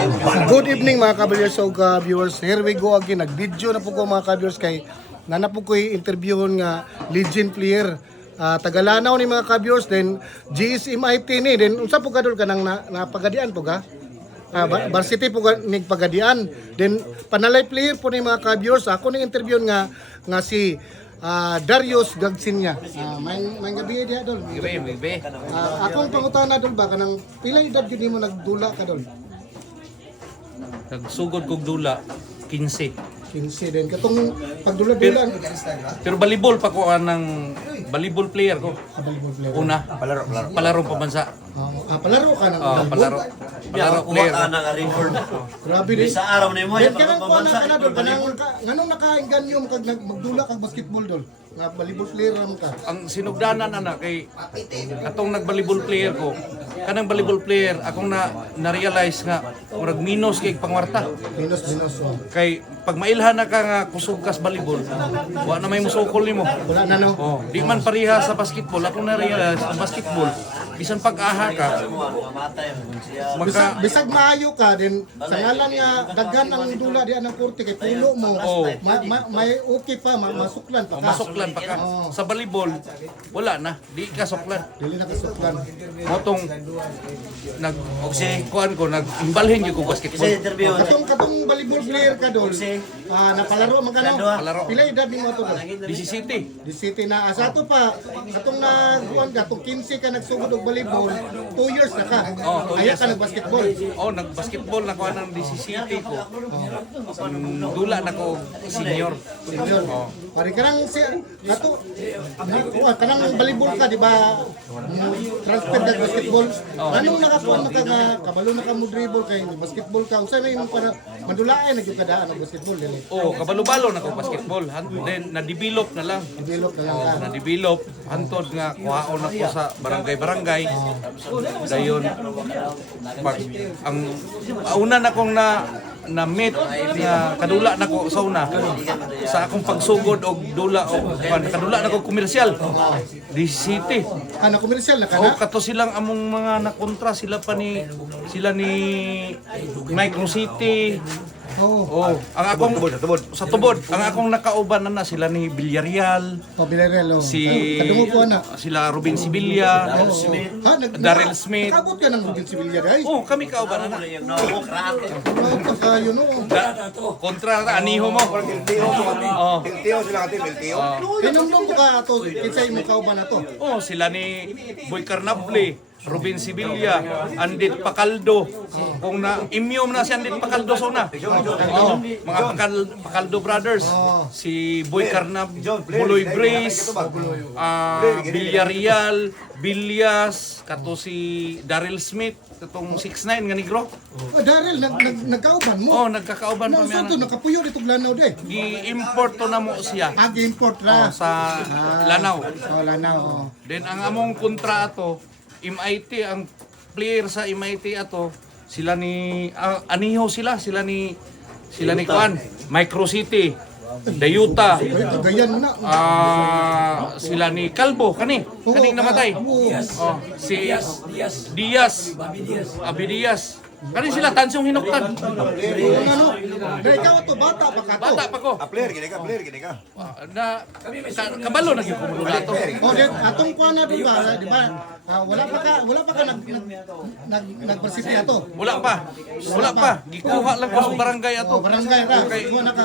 Good evening mga ka-viewers o viewers. Here we go again. Nag-video na po ko mga ka-viewers kay nanap po ko interviewon nga legend player. Tagalanaw ni mga ka-viewers then GSMIT ni then unsa po kadol kanang napagadian po ka? Varsity po nig pagadian. Then panalay player po ni mga ka-viewers. Ako ni interview nga si Darius Gagsinya. May gabi dia dol. Gabi. Akong pangutana dol ba kanang pila edad gyud nimo nagdula ka dol? Nagsugod kog dula 15. 15 din katong pagdula-dula Pero volleyball pa ko ng volleyball player ko. Una, palaro pa bansa. Palaro ka ng Palaro player. Grabe din. Sa araw na mo Yan kanang kuha na ka na dol nganong nakainganyo kag magdula kag basketball dol nga volleyball player ram ka. Ang sinugdanan ana kay atong nag-volleyball player ko. Kanang volleyball player akong na-realize nga murag minus kay pangwarta. Minus oh. Kay pag mailhan na ka nga kusog kas volleyball, wa na may musukol nimo. Wala na no. Oh, di man pareha sa basketball. Ako na-realize sa basketball, bisan pag-aha ka, Bisag maayo ka din sa ngalan nga daghan ang dula di anang kurte kay pulo mo. Oh. May okay pa masuklan pa ka. masuklan pa ka. Sa volleyball, wala na. Di ka suklan. Dili na kasuklan. Motong kuan ko nag-imbalhin gyud ko basketball. interview. Katong volleyball player ka dol. Napalaro man ka no. Palaro. Pila edad nimo to dol? Di City. Di City na sa ato pa katong nagkuan ka tong 15 ka nagsugod og volleyball 2 years na ka. Oh, 2 Kaya years. ka nag-basketball. Oh, nag-basketball na ko ng DC City ko. Dula na ko senior. Senior. Pare kanang si kato kanang volleyball ka di ba? Transfer ka basketball. Anong nakakuan ka nga kabalo na ka mo dribble kay basketball ka. Usa may imong para mandulaay na gyud kadaan ang basketball dili. Oh, kabalo-balo na ko basketball. Then na-develop na lang. Develop na lang ka. Na-develop hantod nga kuhaon ako sa barangay-barangay. Dayon pag ang una na kong na meet nga kadula nako sa una sa akong pagsugod og dula og kadula nako komersyal di City. Ana komersyal na ka O na. kato silang among mga nakontra sila ni Micro City. Oh. Ang akong sa tubod. Ang akong nakauban na sila ni Villarreal, Villarreal. Kadungo po na. sila Robin Sibilla, Daryl Smith. Nakabot ka ng Rubin Sevilla guys. Oh, kami kauban na. Ano kayo no? Kontra aniho mo. Oh. Kinumdum ko ka to. Kinsay mo kauban na to. Oh, sila ni Boy Carnable, Robin Sibilla, Andit Pacaldo. Kung na immune na si Andit Pacaldo sa una. Oh, mga Pacaldo brothers. Si Boy Carnable, Buloy Brace, Villarreal, Villas, kato si Daryl Smith, katong 6'9 nga negro. Daryl nagkauban mo. Oh, nagkakauban pa Sa to miya. nakapuyo dito Lanao de. Gi-import to na mo siya Import ra. sa Lanao. Lanao. Then ang among kontra ato, MIT ang player sa MIT ato, sila ni aniho sila ni Kwan, Micro City, Dayuta, Gayan na. sila ni Calvo kaning namatay. Oh, si Diaz, Abi Diaz. Kani sila tansong hinuktan. Ano? Na ikaw to bata pa ka to. Bata pa ko. Player gini ka. Na kabalo na gyud ko mula to. Oh, then atong kuan na di ba? Wala pa ka nag-varsity ato. Wala pa. Gikuha lang ko sa barangay ato. Barangay ra. Okay. Kuha na ka.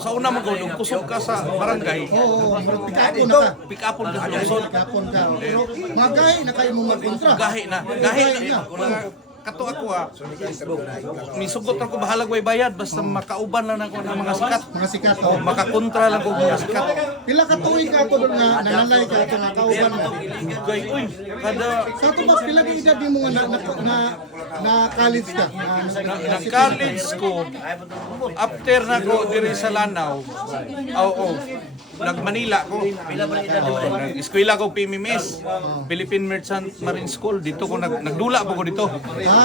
Sa una mo nung kusog ka sa barangay, Oo, pikapon na ka. pick upon ka sa lungsod. Pikapon ka. Pero magay na kayo mo magkontra. Gahi na. Kato ako misugot ako bahalag way bayad basta makauban lang ako ng mga sikat. Mga sikat. O makakontra lang ko mga sikat. Pila ka tuig ka to doon nga nanalay ka ito nga kauban mo. Gay, uy, kada Sa ito ba, pila ka edad mo nga na college ka? nag-college ko, after na ko diri sa Lanao, nag-Manila ko. Nag-eskwela ko PMMS, Philippine Merchant Marine School. Dito ko nagdula po ko dito.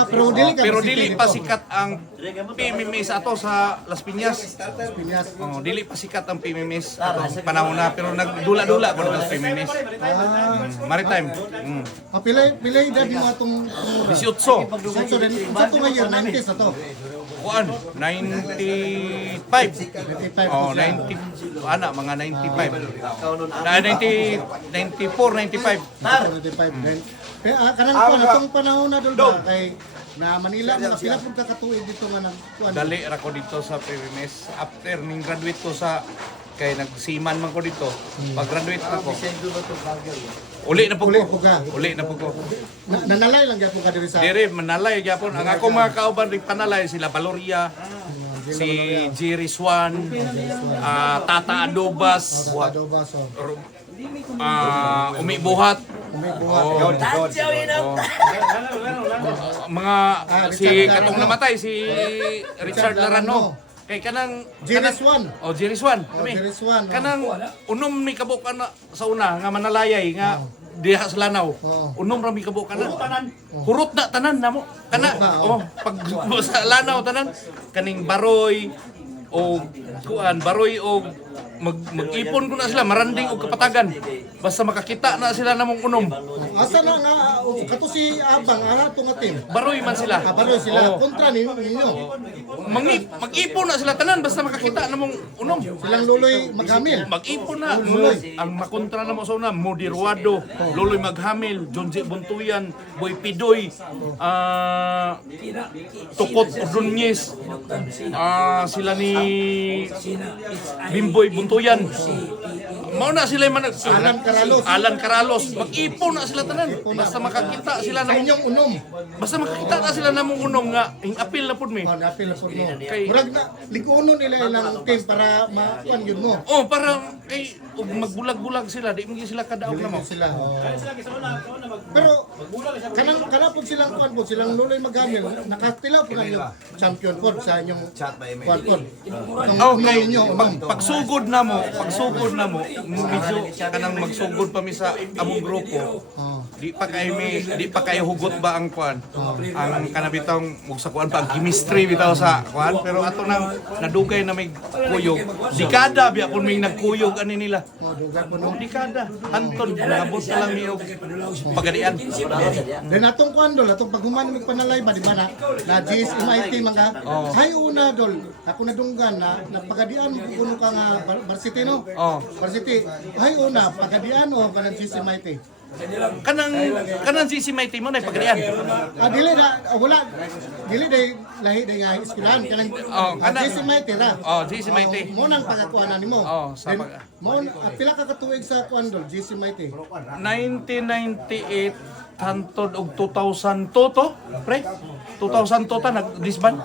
pero dili ka pero City dili dito. pa sikat ang PMMS ato sa Las Piñas. Piñas. Oh, dili pa sikat ang PMMS atong panahon na pero nagdula-dula po ang PMMS. Maritime. Pilay edad mo atong 18. so din sa to year 90s ato. Kuan 95. 95 Oh, to siya. 90 ana mga 95. Na 94, 95. 95 din. Kanang kuan atong panahon na dul ba kay na Manila mga pila pud ka katuig dito nga nagkuan. Dali ra ko dito sa PMMS after ning graduate ko sa kay nagsiman man ko dito. Pag graduate ako. Uli na po Uli ko. po ka. Uli na po ko. Nanalay lang gyapon ka diri sa Dire manalay gyapon ang ako mga kauban ring panalay sila Valoria, si Jerry Swan, Tata Adobas, Adoba so. Umi Buhat, Umibuhat. mga si Richard katong Larano. namatay si Richard Larano. Kay kanang Jerry Swan. Jerry Swan. Kami. Jerry Swan, oh. Kanang unom mi kabukan na sa una nga manalayay nga diha sa Lanao. Oh. Unom ra mi kabukan na. Hurot na tanan namo. Kana pag sa Lanao tanan kaning baroy o baroy o mag-ipon ko na sila maranding og kapatagan. Basta makakita na sila namong unom. Asa na nga kato si Abang ara to nga team. Baroy man sila. Kabalo sila Oo. kontra ninyo. Mag-ipon na sila tanan basta makakita namong unom. Silang luloy maghamil. Mag-ipon na. Ang makontra na mo sa una, Modi Ruado, Loloy Maghamil, John J. Buntuyan, Boy Pidoy, Tukot Ordonez, sila ni Bimboy Buntuyan. Mao na sila man Alan Caralos. Mag-ipon na sila tanan. Basta makakita sila Sa namong inyong unom. basta makakita na sila namong unom nga hing-apil na pud mi. Oh, napil na po mo. Kay- Murag na likunon nila ilang team para makuan yun mo. Oh, para kay ug magbulag-bulag sila, di mo sila kadaog na mo. Sila. Oh. Pero kanang po silang kuan po silang luloy maghamil. Nakatilaw po na yung champion po sa inyong kuan po. Oh, kay pagsugod na mo, medyo kanang magsugod pa mi sa among grupo. Di pa kayo hugot ba ang kuan? Ang kanabitong mug sa kuan pa ang chemistry bitaw sa kuan, pero ato nang nadugay na may kuyog. Dekada biya kun may nagkuyog ani nila. Dugay po no. Dekada. Hantod nabot na lang mi og pagadian. Then atong kuan dol, atong paghuman mig panalay ba di ba na GSMIT mga. Hay una dol, ako nadunggan na napagadian mo kuno ka nga varsity no. Oh. Varsity. Hay una pagadian o kanang GSMIT. Kanang CCMIT mo na pagadian. Dili na wala dili day lahi day nga eskwelahan kanang GSMIT ra. GCMIT. Mo nang pagakuanan nimo. Sa Mo pila ka katuig sa kuan dol GSMIT. 1998 hantod og 2002 to, pre. 2002 ta nag-disband.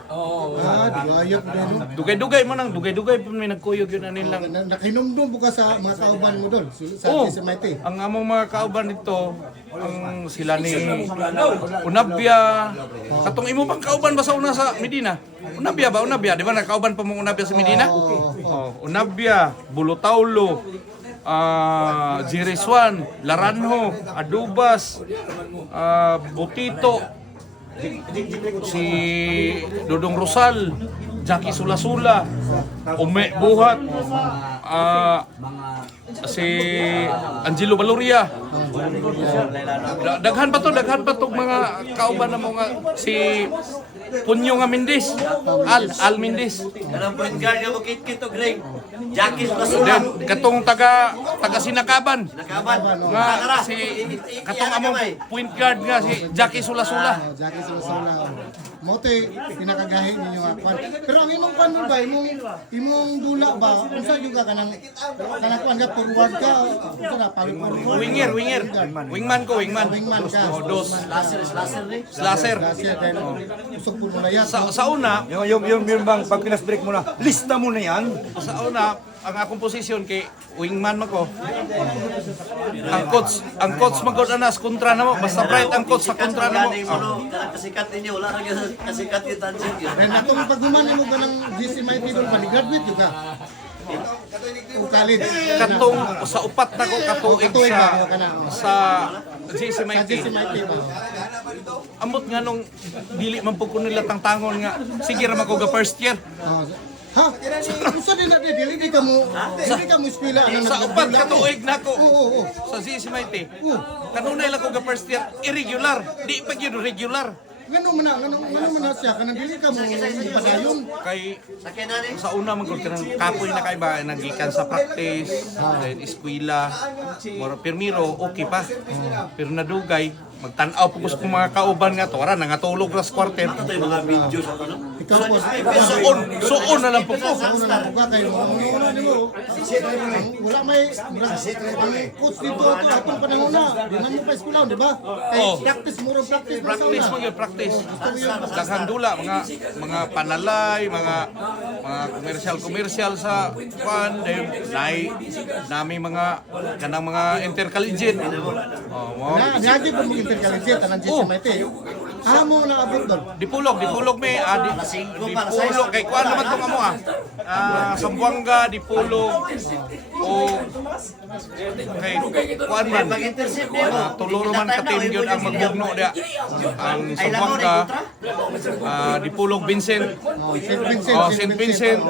Digayap din. Dugay-dugay mo nang dugay-dugay pa may nagkuyog yun anin lang. Nakinumdum po ka sa mga kauban mo dol sa Oh, GSMIT. ang among mga kauban dito, ang sila ni Unabia. Katong imo bang kauban ba sa una sa Medina? Unabia ba? Unabia, di ba nakauban pa mong Unabia sa Medina? Unabia, Bulutaulo, Jerry Swan, Laranjo, Adubas, Butito, si Dodong Rosal, Jackie Sulasula, Ume Buhat, si Angelo Valoria. Daghan pa to mga kauban na mga si Punyo nga Mendez, Al Mendez. Kanang point guard nga mo kit-kit o Greg. Jackie Sulasula. Then katong taga Sinakaban. Nakaban. Nga si katong among point guard nga si Jackie Sulasula. Jackie Sulasula. Mote pinakagahi ninyo nga kwan. Pero ang imong kwan mo ba imong dula ba unsa jud ka kanang kwan ka forward ka unsa na forward. Winger. Wingman ko. Wingman ka. Dos. Slasher ni. Slasher. Kasi then usog po mo na yan. Sa una, Yung bang pag pinas-break mo na, lista mo na yan. sa una, ang akong posisyon kay wingman man ko. Ang coach magod anas kontra na mo, basta bright ang coach sa kontra na mo. Kanang kasikat ninyo. Wala na gyud kasikat yung tansin yun. Then atong paghuman nimo kanang GSMIT dol pa ni graduate jud ka. College. Katong sa upat na ko katuig Katuig sa ka kana. sa Sa GCMIT. GSMIT ba. Ambot nga nung dili man po ko nila tangtangon nga sige ra man ko ga first year. Ha? Gusto din natin, dili ka mo eskwela. Sa upat ka tuig nako. Oo. Sa GC Maite. Kanunay lang ko ga first year irregular. Di pa gyud regular. Ngano man na siya, kanang dili ka mo ipadayon. Kay Sakyan na ni. sa una man ko kanang kapoy na kay ba nagikan sa practice, then eskwela, moro pirmiro okay pa. Pero nadugay magtan-aw po ko sa mga kauban nga to, ara nangatulog ra sa kwarter. Ito yung mga video sa ano. Ikaw po, Suon na lang po ko. una na kayo, una nimo. Wala may ang coach dito ato atong panahona. Di man mo pa eskwela, di ba? Kay Oh. practice Practice mo gyud practice. Daghang dula mga panalay, mga komersyal sa kwan, nami mga kanang mga intercollegiate. Oh, mo. Nagi pa mo intercollegiate tanan Oh. sa Maite. Amo na abot doon. Dipulog me dipulog kay kuan naman tong amo Sambuanga dipulog o kay kuan man Mag-intercept niya. tuluro man ka team gyud ang magbugno dia ang Sambuanga dipulog Vincent St. Vincent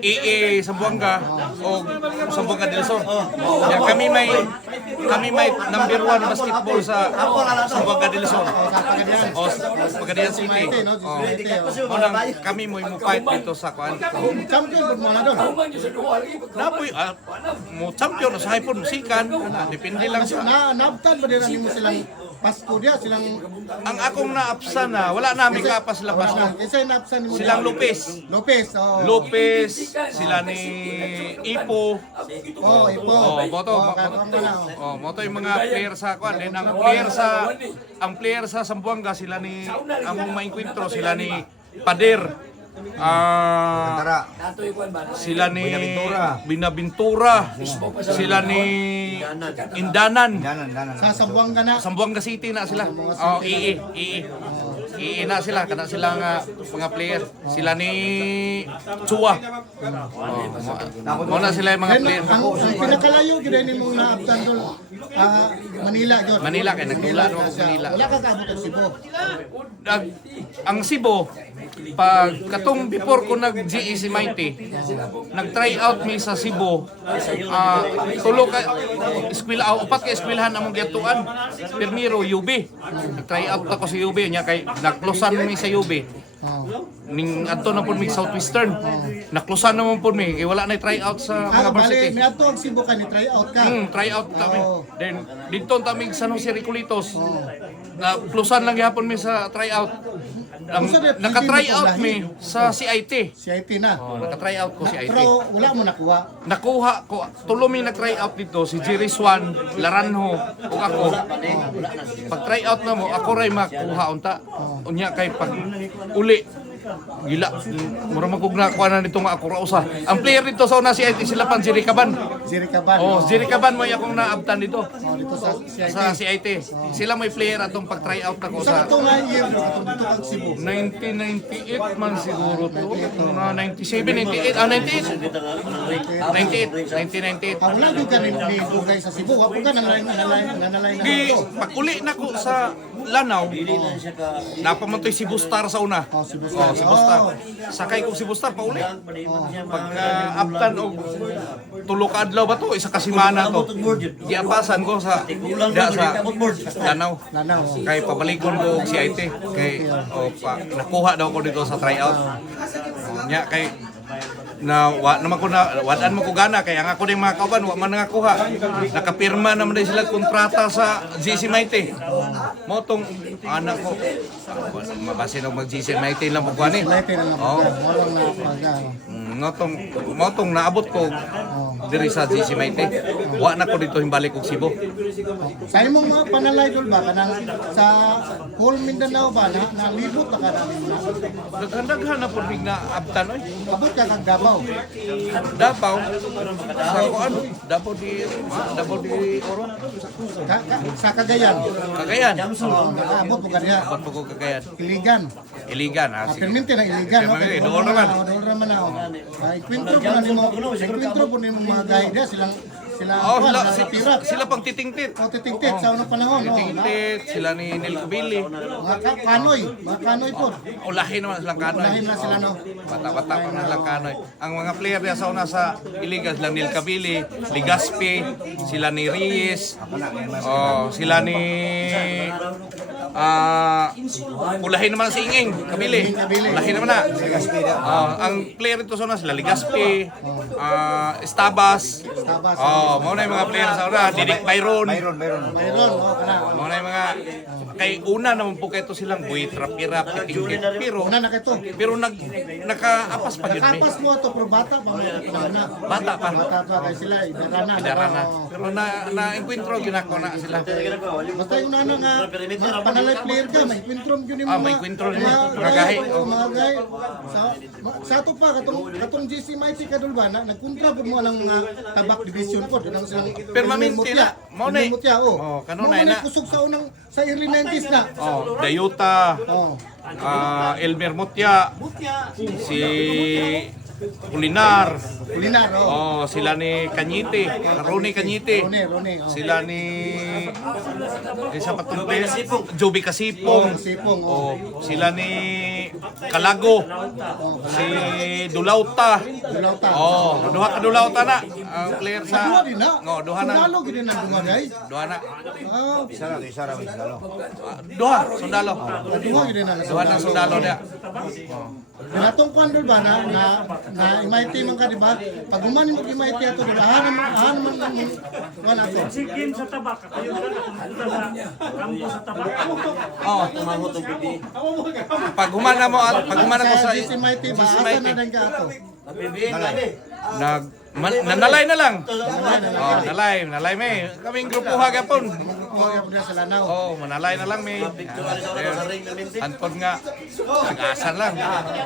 EE Sambuanga o Sambuanga del Sur. Ya kami may number 1 basketball sa Sambuanga del Sur. O Pagadian City. Maite, no? Oh. Maite, oh. Unang kami mo fight dito sa kuan. Champion po mo na doon. Napoy mo champion sa hipon musikan. Depende lang sa Naabtan ba din mo silang Pasko dia silang ang akong naapsan na wala namin kapas labas wala no. na. Isa yung naabsan mo Silang Lopez. Lopez. Sila ni Ipo. Ipo. Moto. Moto yung mga player sa kuan. Then ang player sa Sambuanga sila ni among maengkwentro sila ni Pader. Sila ni Binabintura. Sila ni Indanan. Sa Sambuanga na. Sambuanga City na sila. Oh, ii na sila kana sila nga mga player. Sila ni Chua. Mo na sila yung mga player. Ang pinakalayo gid ni mong naabtan doon. Manila jud. Manila kay nagdula no Manila. Wala ka kaabot og Cebu. Ang Cebu pag katong before ko nag-GEC Mighty nag-try out mi sa Cebu tulo ka eskwela upat ka eskwelahan among giyatuan Pirmiro UB nag-try out ako sa UB nya kay naklosan mi sa UB ning adto na pud mi Southwestern naklosan naman pud mi kay wala na try out sa mga varsity Bali, niadto ang Cebu ka ni try out ka. try out kami. Then dito tamig San Jose Recoletos. Na plusan lang gihapon mi sa try out. Naka-try out mi sa CIT. CIT na. Naka-try out ko CIT. Pero wala mo nakuha. Nakuha ko tulo mi nag-try out dito si Jerry Swan, Laranjo ug ako. Pag try out na mo ako ray makuha unta. Unya kay pag uli gila mura man kog nakuha na nito nga ako ra usa. Ang player dito sa una CIT sila pan Jerry Caban. Jerry Caban. Jerry Caban mo akong naabtan dito. Dito sa CIT. Sa CIT. Sila may player atong pag-try out ako Sa sa ito nga year atong dito kang Cebu. 1998 man siguro to. 97, 98. 1998. Wala yung ka ni Dugay sa Cebu. Wapo ka nanalay na Di ito. pag-uli na ko sa Lanao, napamantoy si Bustar sa una. Cebu Si Bustar. Sakay ko si Bustar pauli. Pagka-aptan og tulo ka adlaw ba to? Isa ka semana to. Giapasan ko sa Lanao. Lanao. Kay pabalikon ko si IT kay nakuha daw ko dito sa tryout. Nya kay naman ko wadaan mo ko gana kaya ang ako din mga kauban wa man nangakuha. Nakapirma naman din sila kontrata sa GC Mighty. Mo tong anak ko mabase na mag GC Mighty lang mo kuani. Mo tong naabot ko diri sa GC Mighty. Wa na ko dito himbalik og Cebu. Sa imong mga panalay dol ba kanang sa whole Mindanao ba na libot na ka namin na? Daghan na pud na abtan oy. Abot ka kag Davao. Davao sa kuan Davao di Oro Sa Cagayan. Cagayan. Abot mo ka diha. Abot po ko Cagayan. Iligan. Sige. Permente na iligan. Permente, doon naman. Doon naman na. Ikwentro po na nimo mga guide silang sila Oh, Juan, sila, na Pirat. sila pang titingtit. O titingtit sa unang panahon. no? Titingtit, sila ni Neil Cabili. Mga kanoy po. Ulahin naman silang kanoy. Ulahin na sila, no? Bata-bata pa na silang kanoy. Ang mga player niya sa una sa Iliga, sila Neil Cabili, Ligaspi, sila ni Reyes, sila ni ulahin naman si Inging Cabili. Ulahin naman na. Ang player ito sa una sila Ligaspi, Estabas. Muna yung mga player sa una, Didik Byron. Mayroon, kana. Muna yung mga kay una naman po kayo silang buwit, rap-irap, titingkit. Una na kaito. Pero nakaapas pa yun. Nakapas mo ito, pero bata pa. Bata pa. Bata pa kayo sila, idarana. Idara na. Pero na-encuentro, ginako na sila. Basta yung nana nga, panalay player ka, may kwintrom yun yung mga... May kwintrom yun, mga gahi. Mga gahi. Sa ato pa, katong GC Mighty Kadulba, nagkontra po mo lang mga tabak division po. Permanente na. Maunay. Kanunay na. Kusog sa unang, sa early 90s na. Dayuta, Oh. Elmer Mutya, si Pulinar, Kulinar, sila ni Kanyite, Ronnie Kanyite, Ronnie. sila ni isa pa itong player, Joby Kasipong, Sipong, sila ni Kalago, si Dulauta, Dulauta. Duha ka Dulauta na ang player Sa sa duha din na. duha na. Sundalo gid na duha guys. Duha na. Ah, Duha, sundalo. duha gid na. Duha na sundalo niya. Natong kwandol ba na MIT man ka di ba? Pag umanin mo MIT ato di ba? Han man man ato. Sigim sa tabak, kayo rampo sa tabak. Pag humana ko sa GC MIT ba asa na lang ka ato? nanalay na lang. Nalay may. Kaming grupo hagapon. Kuha ko sa Lanao. Manalay na lang may. Antod nga nag-asan lang.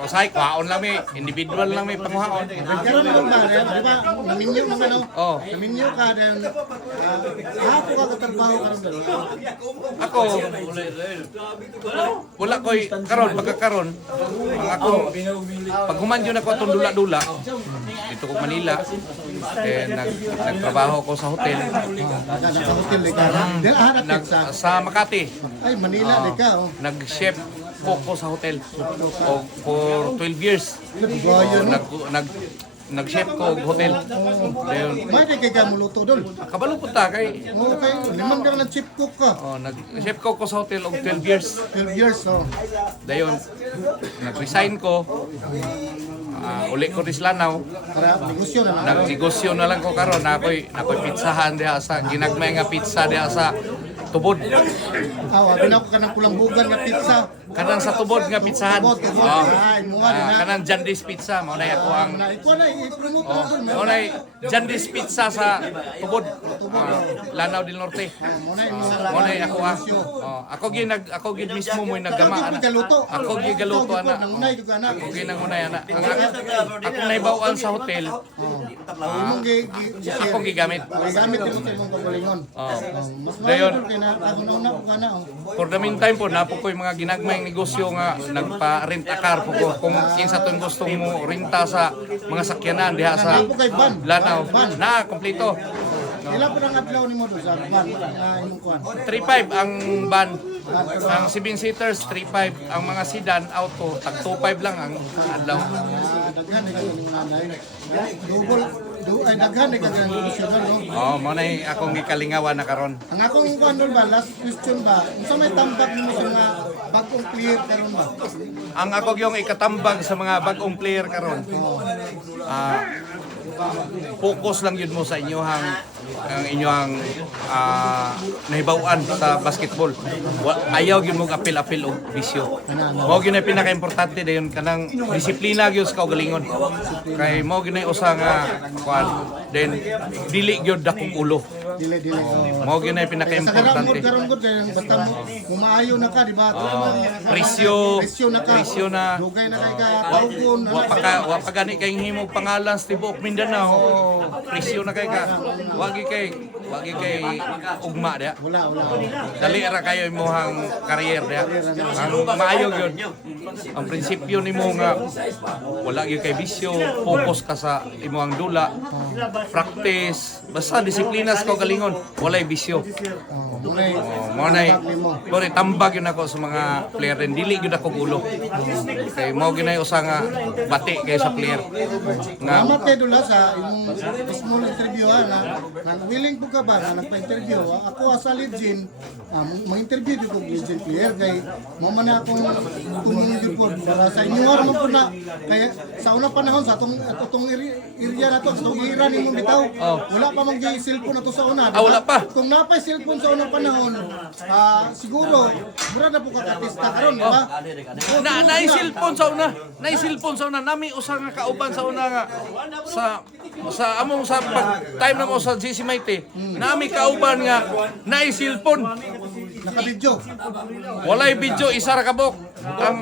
Usay kwaon lang may, individual lang may panguhaon. Nagkaroon mo ba di ba? Naminyo mo ano? Oh. Naminyo ka then hapo ka katrabaho ka ron. Ako wala koy karon pagkakaron ako pag human yun ako atong dula-dula dito ko Manila nagtrabaho ko sa hotel Sa hotel di ka. Then hanap sa Makati. Ay Manila di ka. Nag-chef ko sa hotel for 12 years. Nag-chef ko og hotel. May di kay ka muluto dol. Kabalo punta kay Okay, limang ka ng chip cook ka. nag-chef ko sa hotel og 12 years. 12 years so. Dayon nag-resign ko. Uli ko rin Lanao. Para negosyo na lang. Nagnegosyo na lang ko karon nakoy pizzahan diha sa ginagmay nga pizza diha sa tubod. Wabi na ko kanang kulang-bugan nga pizza. Kanang sa tubod nga pizzahan. Tubod. Ay, muha din na. Kanang Jandi's Pizza mo na ako ang Ikaw na, i-promote na doon. mo na Jandi's Pizza sa tubod. Lanao del Norte. Mo na ako ang ako gid mismo mo naggama ana. Ako gid galuto ana. Ako gid nangunay ana. Ako naibawan sa hotel. Imong Ako gigamit. gamit mo sa imong pagalingon. Mas Dayon. maayo kay na ako na una ko kana. For the meantime po, napo ko'y mga ginagmayang negosyo nga nagpa-rent a car po ko. Kung kinsa to gusto mo renta sa mga sakyanan diha sa Napo kay van. Lanao. Na, kompleto. Ila pa nang adlaw nimo do sa van na imong kuan. 3.5 ang van. Ang 7-seaters, 3.5. Ang mga sedan, auto, tag 2.5 lang ang adlaw. Daghan ni kanang nanay. Double ay daghan ni kanang negosyo no. Mo na akong gikalingawan na karon. Ang akong kuan dol ba last question ba? Unsa may tambak nimo sa mga bagong player karon ba? Ang ako yung ikatambag sa mga bagong player karon. Focus lang yun mo sa inyong nahibawan sa basketball. Ayaw yun mong apil-apil o bisyo. Mo yun ay pinaka-importante dayon kanang disiplina gyud sa kaugalingon. Kay mo yun ay usa nga kuan then dili gyud dakong ulo. Dili. Mo yun ay Sa pinaka-importante. karon gud kay basta kumaayo na ka di ba? Presyo na. Dugay na kay ka tawgon. Wa pa gani kay himog pangalan sa tibuok Mindanao. Presyo na kay ka. Wa wagi kay ugma dia. Wala. Dali ra kayo imong career dia. Ang maayo gyud. Ang prinsipyo nimo nga wala gyud kay bisyo, focus ka sa imong dula. Practice, basta disiplina sa kalingon, walay bisyo. Mo nay tambag yun ako sa mga player din, dili yun ako gulo. Kay mo ginay usa nga bati kay sa player. Nga Salamat kay Dula sa imong small interview na willing po ka ba na nagpa-interview. Ako asa legend, mag-interview ko legend player kay mo man akong tumingin po para sa inyo mo po na kaya sa unang panahon sa atong area na to, sa itong era nimong bitaw. Wala pa mang cellphone na to sa una. Diba? wala pa. Kung napay cellphone sa unang panahon, siguro mura na po kakatista karon, di ba? na cellphone sa una. Na cellphone sa una nami usa nga kauban sa una nga sa among sa pag time na mo sa GC Maite. Nami kauban nga na cellphone. Naka-video. Walay video isa ra kabok. Ang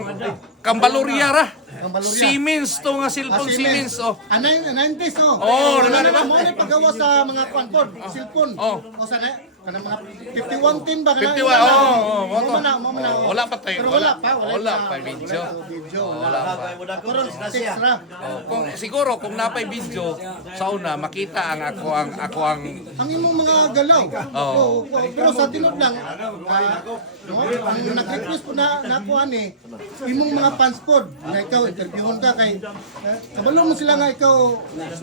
kambalorya ra. Kambalorya. Siemens to nga cellphone Siemens oh. 90s oh. Oh, Ano diba? mo na paggawa sa mga kwanpod, cellphone. Oh. O sana kanang mga 5110 ba 51, oh, mo na. Wala pa tayo. Pero wala pa video. Video. Wala pa. Pero extra. Kung siguro kung napay video sa una makita ang ako ang Ang imong mga galaw. Oo. Pero sa tinod lang, ang nag-request po na nakuha ni imong mga fans pod na ikaw interviewon ka kay kabalo mo sila nga ikaw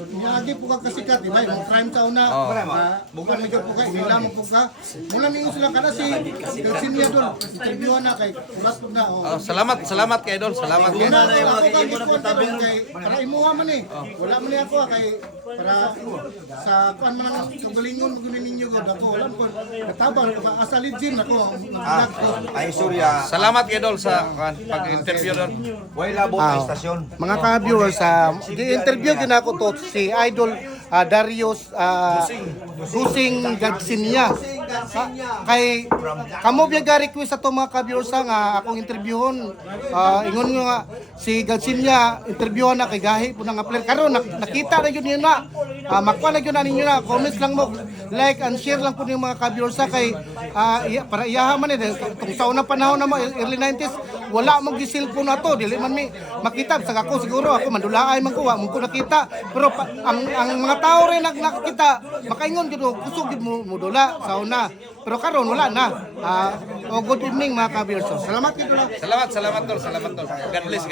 niagi po ka kasikat, di ba? Yung crime sa una, bukan medyo po ka, nila mo po ka. Mula ninyo sila kada si Delcinia doon, interviewon na kay ulat po na. salamat kay Idol. Salamat kay Una na ako kang gikuan karon kay para imuha man eh. Wala man ni ako kay para sa kuan man ang kagalingon mo gunin ninyo gud ako wala ko natabang asa legend ako nag Ay, Surya. Salamat kay Idol sa pag-interview doon. Way labot na istasyon. mga ka-viewers, gi-interview din ako to si Idol Darius Dusing Gadsinya. Kay kamo biya request sa to mga ka-viewers nga akong interviewon. Ingon nga si Gadsinya interviewon na kay gahi po nga player karon nakita na yun na. Makuha na yun na ninyo na. Comments lang mo, like and share lang po yung mga ka-viewers kay para iyaha man eh. Itong sa unang panahon na early 90s, wala mong gisilpon na to. Dili man mi makita. Sa ako siguro, ako mandulaay man ko, mo ko nakita. Pero ang mga tao rin nakakita, makaingon gito, kusog gid mo dula sa una. Pero karon wala na. Good evening mga ka-viewers. Salamat kito lang. Salamat Tol. God bless.